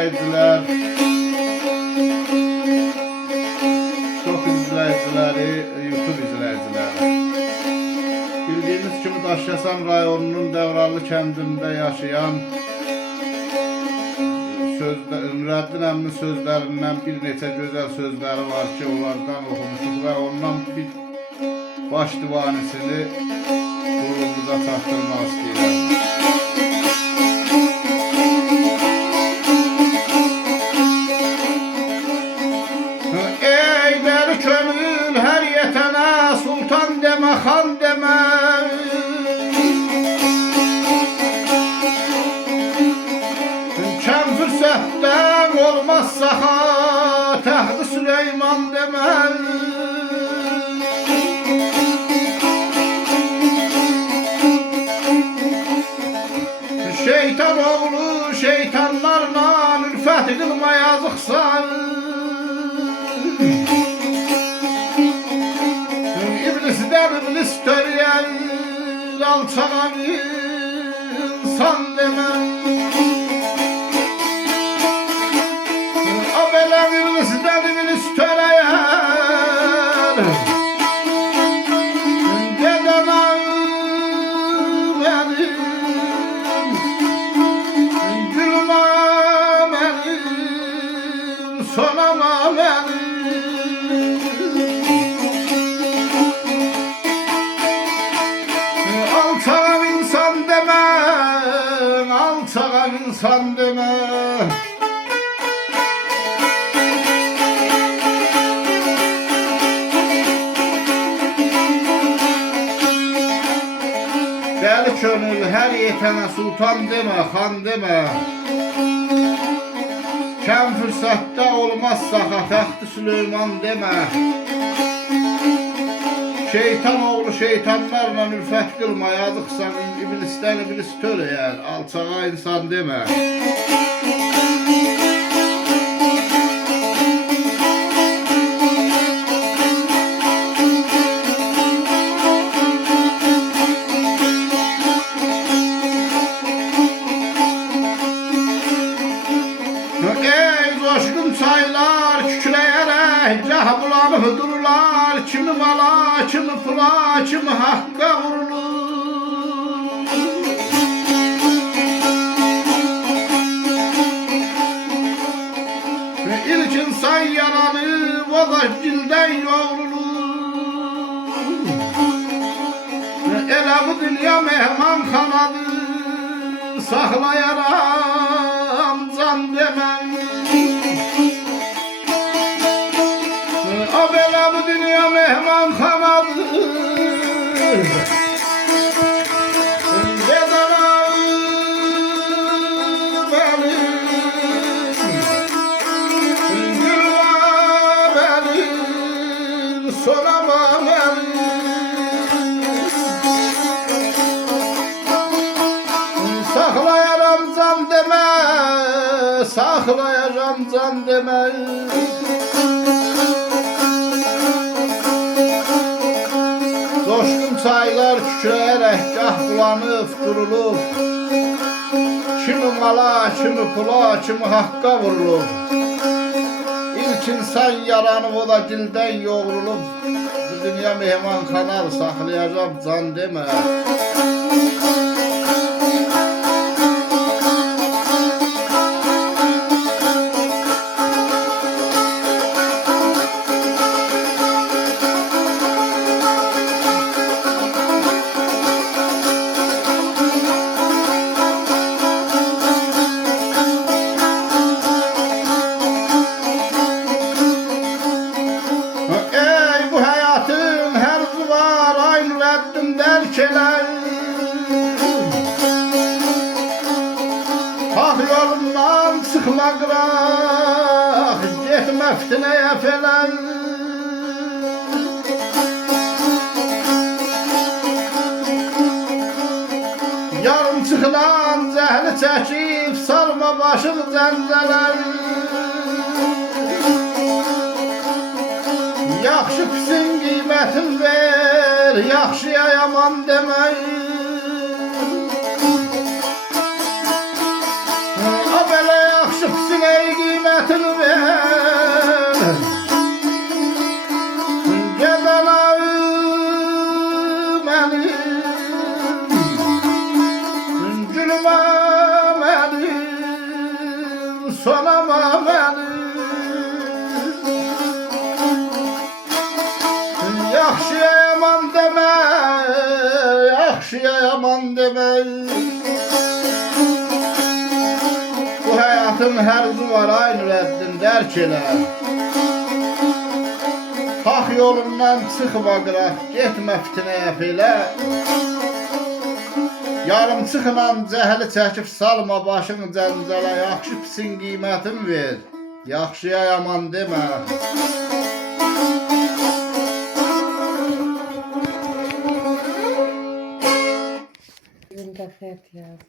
izleyiciler, çok izleyicileri, YouTube izleyicileri. Bildiğiniz kimi Daşkəsən rayonunun Devrallı kəndində yaşayan Nurəddin əminin sözlərindən bir neçə gözəl sözləri var ki, onlardan oxumuşuq və ondan bir baş divanisini qulluğumuza çatdırmaq istəyirəm. Ey dəli könül hər yetənə sultan demə, xan demə. Kəm fürsətdən olmaz saxa, Təxti Süleyman demə. Şeytan oğlu şeytanlarla ülfət qılma yazıqsan. İblisdən iblis törəyən alçalan insan demə. O belə iblisdən iblis törəyən gedənə mənim, gülmə mənim, sonama mənim. Alçağan insan demə, alçağan insan demə. Dəli könül hər yetənə sultan demə, xan demə. Kəm fürsətdə olmaz saxa, Təxti Süleyman demə. Şeytan oğlu şeytanlarla ülfət qılma yazıqsan. İblisdən iblis törəyər, alçağa insan demə. Ey coşkun çaylar kükrəyərək gah bulanıb dururlar. Kimi mala, kimi pula, kimi haqqa vurulur. İlk insan yaranıb o da gildən yoğrulur. Elə bu dünya mehmanxanadır, saxlayaram can demən. O belə bu dünya mehmanxanadır, gedənəm mənim, gülmə mənim, sonama mənim. Saxlayaram can demə, saxlayacam can demə. Coşkun çaylar kükrəyərək gah bulanıb durulub. Kimi mala, kimi pula, kimi haqqa vurulub. İlk insan yaranıb o da dildən yoğrulub. Bu dünya mehmanxanar, saxlayacam can demə. Ey bu həyatın hər var, ay Nurəddin dərk elər. Haq yolundan çıxma qıraq, getmə fitnəyə felən. Yarım çıxılan zəhli çəkib, salma başın zəncələr. Yaxşı pisin qiymətin ver, yaxşıya yaman demək. O belə yaxşı pisin sonama məni. Yaxşıya yaman demə, yaxşıya yaman demə. Bu həyatın hərzi var ay Nurəddin, dərk elə. Haq yolundan çıxma qıraq, getmə fitnəyə filə. Yarımçıqla cəhli çəkib salma başın cəncələ. Yaxşı pisin qiymətin ver, yaxşıya yaman demə. Birində xət yaz.